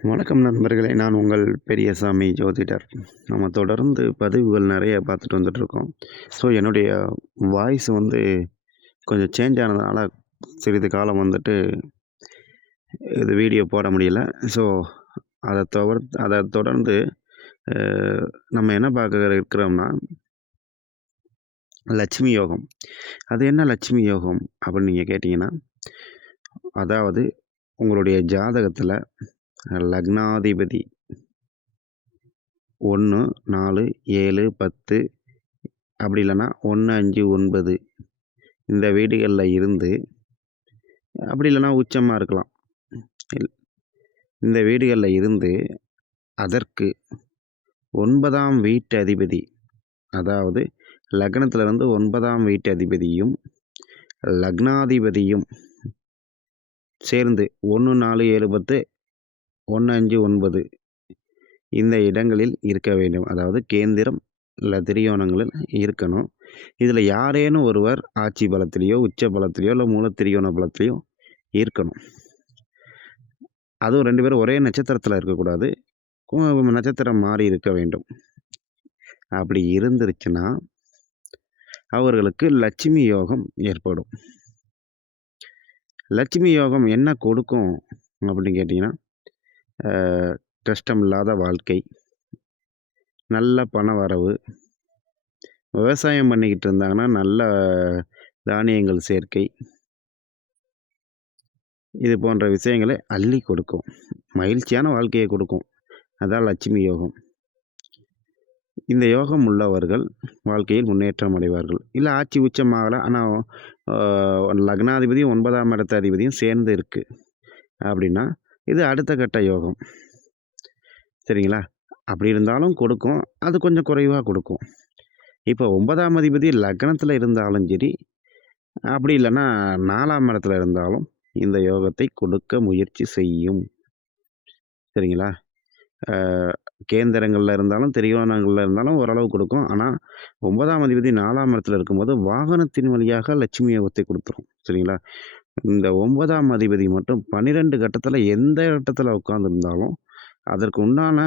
வணக்கம் நண்பர்களே! நான் உங்கள் பெரியசாமி ஜோதிடர். நம்ம தொடர்ந்து பதிவுகள் நெறைய பார்த்துட்டு வந்துட்டுருக்கோம். ஸோ, என்னுடைய வாய்ஸ் கொஞ்சம் சேஞ்ச் ஆனதுனால, சிறிது காலம் இது வீடியோ போட முடியல. ஸோ, அத தொடர்ந்து அ நம்ம என்ன பார்க்க இருக்கிறோம்னா, லட்சுமி யோகம். அது என்ன லட்சுமி யோகம் அப்படின்னு நீங்க கேட்டீங்கன்னா, அதாவது உங்களுடைய ஜாதகத்தில லக்னாதிபதி 1, 4, 7, 10 அப்படி இல்லன்னா 1, 5, 9 இந்த வீடுகள்ல இருந்து, அப்படி இல்லன்னா உச்சமா இருக்கலாம். இல் இந்த வீடுகள்ல இருந்து அதற்கு 9ஆம் வீட்டு அதிபதி, அதாவது லக்னத்திலிருந்து 9ஆம் வீட்டு அதிபதியும், லக்னாதிபதியும் சேர்ந்து 1, 4, 7, 10, 1, 5, 9 இந்த இடங்களில் இருக்க வேண்டும். அதாவது கேந்திரம் இல்ல திரியோணங்களில் இருக்கணும். இதில யாரேனும் ஒருவர் ஆட்சி பலத்திலயோ, உச்ச பலத்திலயோ, இல்ல மூல திரியோண பலத்திலயோ இருக்கணும். அதுவும் 2 பேரும் ஒரே நட்சத்திரத்தில இருக்கக்கூடாது. நட்சத்திரம் மாறி இருக்க வேண்டும். அப்படி இருந்துருச்சுன்னா, அவர்களுக்கு லட்சுமி யோகம் ஏற்படும். லட்சுமி யோகம் என்ன கொடுக்கும் அப்படின்னு கேட்டீங்கன்னா, அ கஷ்டமில்லாத வாழ்க்கை, நல்ல பண வரவு, விவசாயம் பண்ணிக்கிட்டு இருந்தாங்கன்னா, நல்ல தானியங்கள் சேர்க்கை, இது போன்ற விஷயங்களை அள்ளி கொடுக்கும். மகிழ்ச்சியான வாழ்க்கையை கொடுக்கும். அதான் லட்சுமி யோகம். இந்த யோகம் உள்ளவர்கள் வாழ்க்கையில் முன்னேற்றம் அடைவார்கள். இல்ல ஆட்சி உச்சமாகல. ஆனா லக்னாதிபதியும் 9ஆம் இடத்து அதிபதியும் சேர்ந்து இருக்கு அப்படின்னா, இது அடுத்த கட்ட யோகம். சரிங்களா? அப்படி இருந்தாலும் கொடுக்கும். அது கொஞ்சம் குறைவா கொடுக்கும். இப்போ 9ஆம் அதிபதி லக்னத்தில இருந்தாலும் சரி, அப்படி இல்லன்னா 4ஆம் இடத்துல இருந்தாலும் இந்த யோகத்தை கொடுக்க முயற்சி செய்யும். சரிங்களா? அ கேந்திரங்கள்ல இருந்தாலும், திரிகோணங்கள்ல இருந்தாலும் ஓரளவு கொடுக்கும். ஆனா 9ஆம் அதிபதி 4ஆம் இடத்துல இருக்கும்போது, வாகனத்தின் வழியாக லட்சுமி யோகத்தை குடுத்துரும். சரிங்களா? இந்த 9ஆம் அதிபதி மட்டும் 12 கட்டத்துல எந்த இடத்துல உட்கார்ந்திருந்தாலும், அதற்கு உண்டான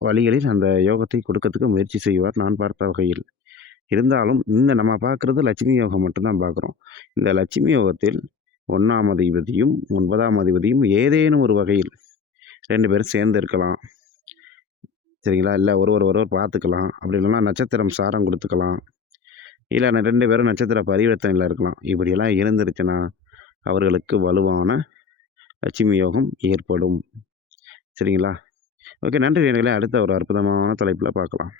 வழிகளில் அந்த யோகத்தை கொடுக்கறதுக்கு முயற்சி செய்வார், நான் பார்த்த வகையில். இருந்தாலும், இந்த நம்ம பார்க்குறது லட்சுமி யோகம் மட்டும் தான் பார்க்குறோம். இந்த லட்சுமி யோகத்தில் 1ஆம் அதிபதியும், 9ஆம் அதிபதியும் ஏதேனும் ஒரு வகையில் 2 பேரும் சேர்ந்து இருக்கலாம். சரிங்களா? இல்ல ஒருவர் பார்த்துக்கலாம். அப்படி இல்லன்னா நட்சத்திரம் சாரம் குடுத்துக்கலாம். இல்ல 2 பேரும் நட்சத்திர பரிவர்த்தனையில இருக்கலாம். இப்படியெல்லாம் இருந்துருச்சுன்னா, அவர்களுக்கு வலுவான லட்சுமி யோகம் ஏற்படும். சரிங்களா? ஓகே. நன்றி நேயர்களே. அடுத்த ஒரு அற்புதமான தலைப்புல பார்க்கலாம்.